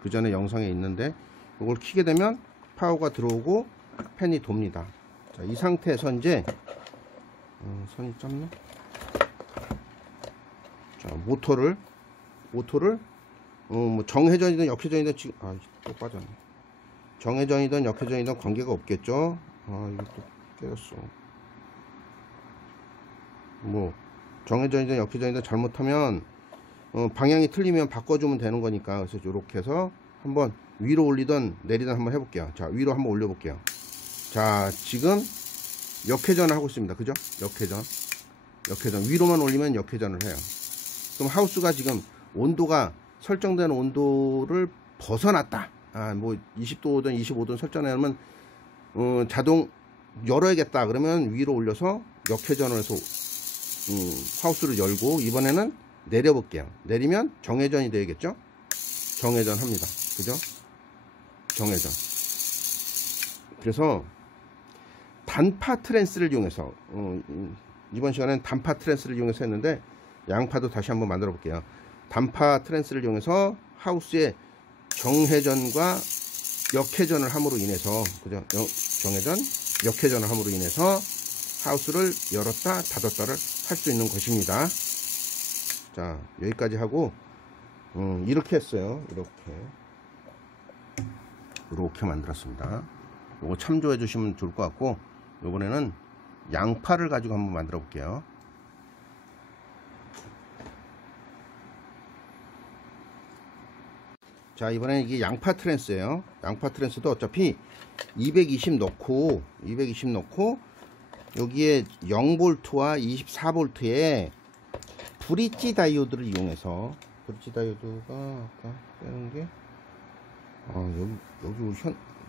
그 전에 영상에 있는데, 이걸 키게 되면 파워가 들어오고 팬이 돕니다. 자, 이 상태에서 이제 선이 짧네. 자, 모터를 뭐 정회전이든 역회전이든 지금 또 빠졌네. 정회전이든 역회전이든 관계가 없겠죠. 이거 또 깨졌어. 뭐 정회전이든 역회전이든 잘못하면 방향이 틀리면 바꿔주면 되는 거니까. 그래서 이렇게 해서 한번 위로 올리던 내리던 한번 해볼게요. 자, 위로 한번 올려볼게요. 자, 지금 역회전을 하고 있습니다. 그죠? 역회전 위로만 올리면 역회전을 해요. 그럼 하우스가 지금 온도가 설정된 온도를 벗어났다. 뭐 20도든 25도든 설정하면 자동 열어야겠다. 그러면 위로 올려서 역회전을 해서 하우스를 열고, 이번에는 내려볼게요. 내리면 정회전이 되겠죠? 정회전 합니다. 그죠? 정회전. 그래서 단파 트랜스를 이용해서 이번 시간에는 단파 트랜스를 이용해서 했는데, 양파도 다시 한번 만들어 볼게요. 단파 트랜스를 이용해서 하우스의 정회전과 역회전을 함으로 인해서, 그죠? 정회전, 역회전을 함으로 인해서 하우스를 열었다 닫았다를 할 수 있는 것입니다. 자, 여기까지 하고 이렇게 했어요. 이렇게 만들었습니다. 요거 참조해 주시면 좋을 것 같고, 요번에는 양파를 가지고 한번 만들어 볼게요. 자, 이번에는 이게 양파 트랜스예요. 양파 트랜스도 어차피 220 넣고 여기에 0V와 24V의 브릿지 다이오드를 이용해서, 브릿지 다이오드가 아까 빼는 게 여기 우리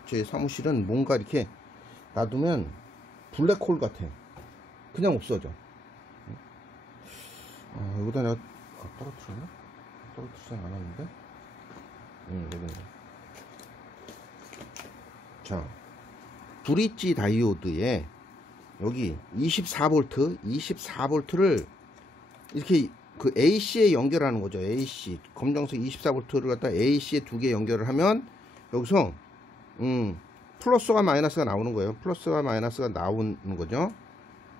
제 사무실은 뭔가 이렇게 놔두면 블랙홀 같아. 그냥 없어져. 여기다 내가 떨어뜨렸나? 떨어뜨리지 않았는데. 여기. 자, 브릿지 다이오드에 여기 24V를 이렇게 그 AC에 연결하는 거죠. AC 검정색 24V를 갖다 AC에 두 개 연결을 하면 여기서 플러스와 마이너스가 나오는 거예요. 플러스와 마이너스가 나오는 거죠.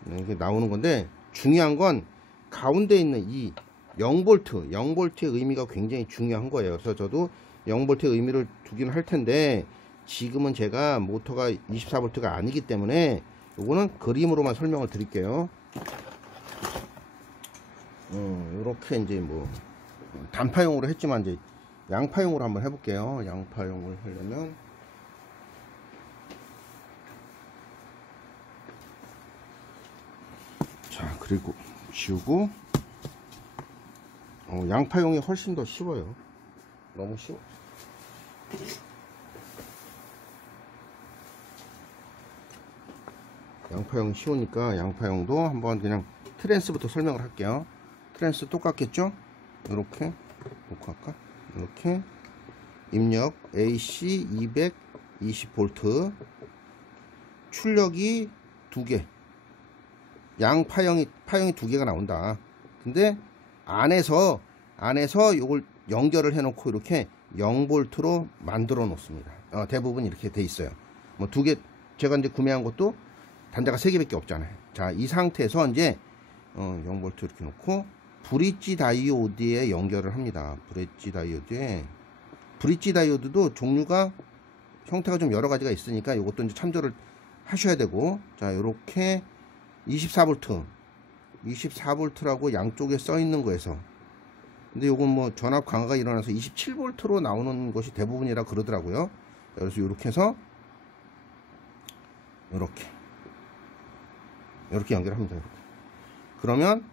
이렇게 나오는 건데, 중요한 건 가운데 있는 이 0V의 의미가 굉장히 중요한 거예요. 그래서 저도 0V의 의미를 두기는 할 텐데, 지금은 제가 모터가 24V가 아니기 때문에 요거는 그림으로만 설명을 드릴게요. 요렇게 이제 뭐 단파용으로 했지만, 이제 양파용으로 한번 해볼게요. 양파용을 하려면 자, 그리고 지우고, 양파용이 훨씬 더 쉬워요. 너무 쉬워. 양파용 쉬우니까 양파용도 한번 그냥 트랜스부터 설명을 할게요. 트랜스 똑같겠죠? 이렇게 놓고 할까? 이렇게 입력 AC 220V, 출력이 2개, 파형이 2개가 나온다. 근데 안에서 요걸 연결을 해 놓고 이렇게 0V로 만들어 놓습니다. 대부분 이렇게 돼 있어요. 뭐 2개, 제가 이제 구매한 것도 단자가 3개밖에 없잖아요. 자, 이 상태에서 이제 0V 이렇게 놓고 브릿지 다이오드에 연결을 합니다. 브릿지 다이오드도 종류가, 형태가 좀 여러 가지가 있으니까 이것도 이제 참조를 하셔야 되고, 자, 요렇게 24V라고 양쪽에 써 있는 거에서, 근데 요건 뭐 전압 강화가 일어나서 27V로 나오는 것이 대부분이라 그러더라고요. 그래서 요렇게 해서 요렇게 연결합니다. 그러면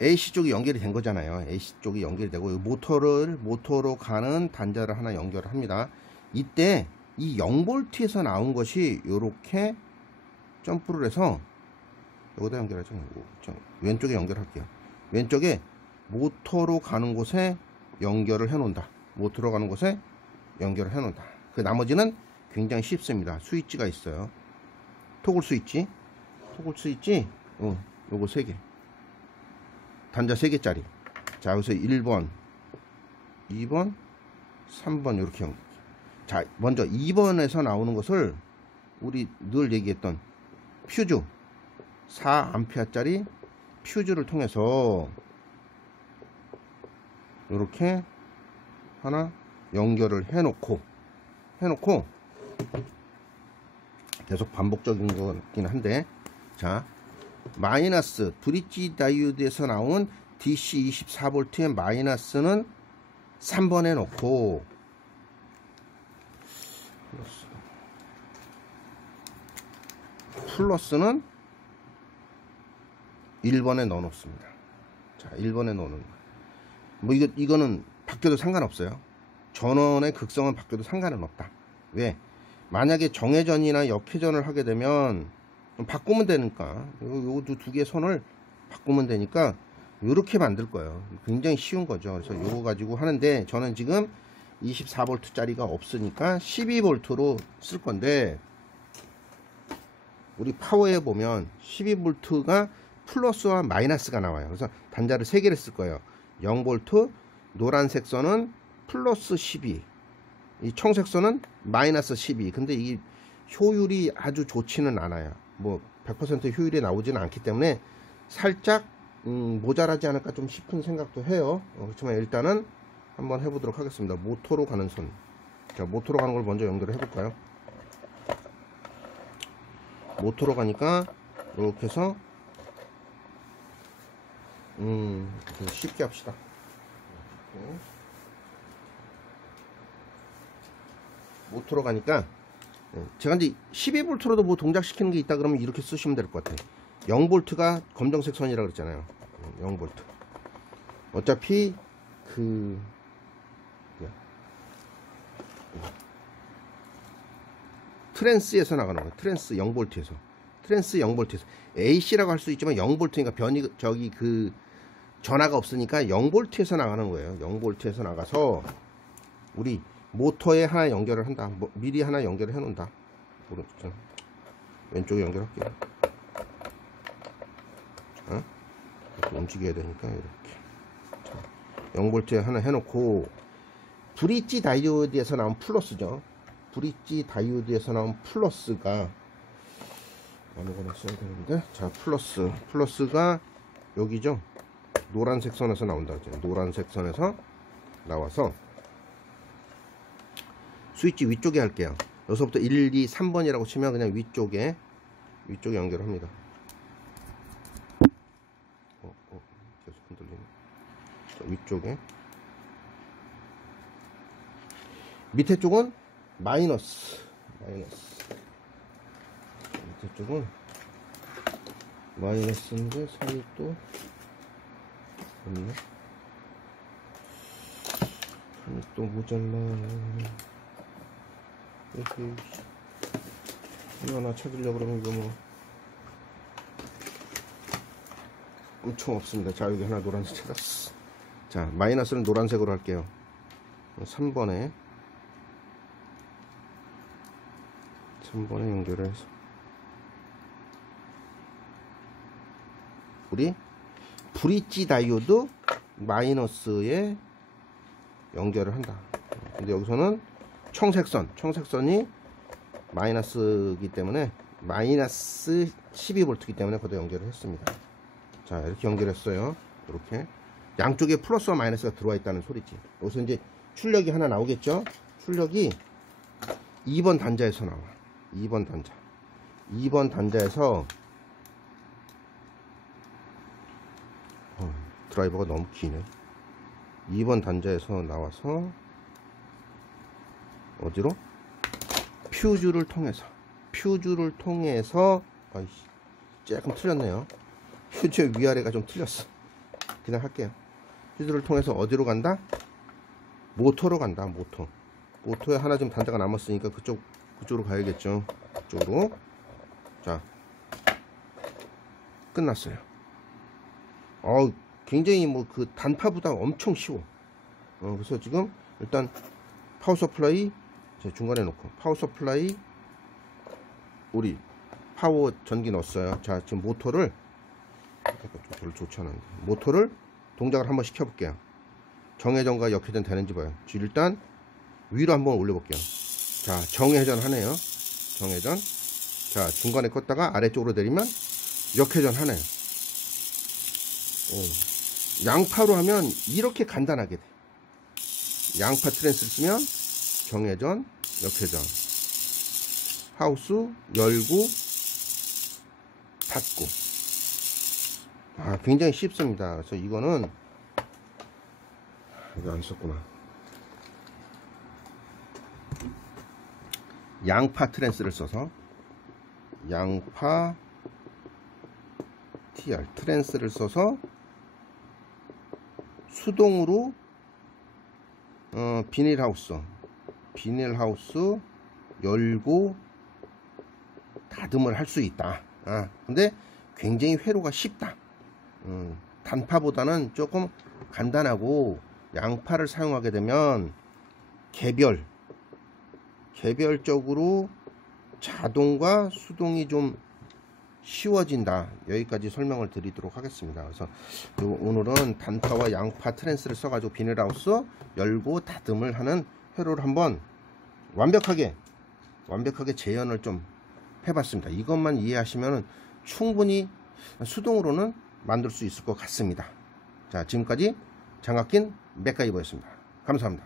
AC 쪽이 연결이 된 거잖아요. AC 쪽이 연결이 되고, 모터로 가는 단자를 하나 연결을 합니다. 이때 이 0V에서 나온 것이 요렇게 점프를 해서 여기다 연결하죠. 왼쪽에 연결할게요. 왼쪽에 모터로 가는 곳에 연결을 해 놓는다. 그 나머지는 굉장히 쉽습니다. 스위치가 있어요. 토글 스위치, 요거 3개, 단자 3개짜리. 자, 여기서 1번, 2번, 3번 이렇게 연결. 자, 먼저 2번에서 나오는 것을 우리 늘 얘기했던 퓨즈, 4A짜리 퓨즈를 통해서 이렇게 하나 연결을 해놓고 계속 반복적인 거긴 한데, 자, 마이너스 브릿지 다이오드에서 나온 DC 24V의 마이너스는 3번에 놓고 플러스는 1번에 넣어 놓습니다. 자, 1번에 넣는 뭐 이거는 바뀌어도 상관없어요. 전원의 극성은 바뀌어도 상관은 없다. 왜? 만약에 정회전이나 역회전을 하게 되면 바꾸면 되니까, 요거 두 개의 선을 바꾸면 되니까 이렇게 만들 거예요. 굉장히 쉬운 거죠. 그래서 요거 가지고 하는데, 저는 지금 24V 짜리가 없으니까 12V로 쓸 건데, 우리 파워에 보면 12V가 플러스와 마이너스가 나와요. 그래서 단자를 3개를 쓸 거예요. 0V, 노란색 선은 플러스 12, 이 청색 선은 마이너스 12. 근데 이 효율이 아주 좋지는 않아요. 뭐 100% 효율이 나오지는 않기 때문에 살짝 모자라지 않을까 좀 싶은 생각도 해요. 그렇지만 일단은 한번 해보도록 하겠습니다. 모터로 가는 선. 자, 모터로 가는 걸 먼저 연결을 해볼까요? 모터로 가니까 이렇게 해서 쉽게 합시다. 모터로 가니까, 제가 이제 12V로도 뭐 동작시키는 게 있다 그러면 이렇게 쓰시면 될 것 같아요. 0V가 검정색 선이라고 그랬잖아요. 0V. 어차피 트랜스에서 나가는 거예요. 트랜스 0V에서. 트랜스 0V에서. AC라고 할 수 있지만 0V니까 전화가 없으니까 0V에서 나가는 거예요. 0V에서 나가서 우리 모터에 하나 연결을 한다. 미리 하나 연결을 해 놓는다. 왼쪽에 연결할게요. 이렇게 움직여야 되니까 이렇게. 자, 0V에 하나 해놓고, 브릿지 다이오드에서 나온 플러스죠. 브릿지 다이오드에서 나온 플러스가 어느 거나 써야 되는데, 자, 플러스가 여기죠. 노란색 선에서 나온다. 노란색 선에서 나와서 스위치 위쪽에 할게요. 여기서부터 1, 2, 3번이라고 치면 그냥 위쪽에 연결합니다. 계속 흔들리네. 자, 위쪽에. 밑에 쪽은 마이너스. 밑에 쪽은 마이너스인데 선이 또 없네. 선이 또 모자라. 이렇게 이거 하나 찾으려고 그러면 이거 뭐 엄청 없습니다. 자, 여기 하나 노란색 찾았어. 자, 마이너스는 노란색으로 할게요. 3번에 연결을 해서 우리 브릿지 다이오드 마이너스에 연결을 한다. 근데 여기서는 청색선이 마이너스이기 때문에, 마이너스 12V이기 때문에 거기다 연결을 했습니다. 자, 이렇게 연결했어요. 이렇게 양쪽에 플러스와 마이너스가 들어와 있다는 소리지. 여기서 이제 출력이 하나 나오겠죠. 출력이 2번 단자에서 나와. 2번 단자에서 드라이버가 너무 기네. 2번 단자에서 나와서 어디로? 퓨즈를 통해서 아이씨, 조금 틀렸네요. 퓨즈의 위아래가 좀 틀렸어. 그냥 할게요. 퓨즈를 통해서 어디로 간다? 모터로 간다. 모터에 하나 좀 단자가 남았으니까 그쪽으로 가야겠죠. 그쪽으로. 자, 끝났어요. 굉장히 뭐 단파보다 엄청 쉬워. 그래서 지금 일단 파워 서플라이 중간에 놓고, 파워 서플라이 우리 파워 전기 넣었어요. 자, 지금 모터를 별로 좋지 않은데 모터를 동작을 한번 시켜볼게요. 정회전과 역회전 되는지 봐요. 일단 위로 한번 올려볼게요. 자, 정회전 하네요. 정회전. 자, 중간에 껐다가 아래쪽으로 내리면 역회전 하네요. 양파로 하면 이렇게 간단하게 돼. 양파 트랜스를 쓰면 정회전, 역회전, 하우스 열고 닫고. 굉장히 쉽습니다. 그래서 이거는 이거 안 썼구나. 양파 트랜스를 써서 양파 TR 트랜스를 써서 수동으로 비닐하우스 열고 닫음을 할 수 있다. 근데 굉장히 회로가 쉽다. 단파보다는 조금 간단하고, 양파를 사용하게 되면 개별적으로 자동과 수동이 좀 쉬워진다. 여기까지 설명을 드리도록 하겠습니다. 그래서 오늘은 단파와 양파 트랜스를 써가지고 비닐하우스 열고 닫음을 하는 회로를 한번 완벽하게 재현을 좀 해봤습니다. 이것만 이해하시면 충분히 수동으로는 만들 수 있을 것 같습니다. 자, 지금까지 장학긴 맥가이버였습니다. 감사합니다.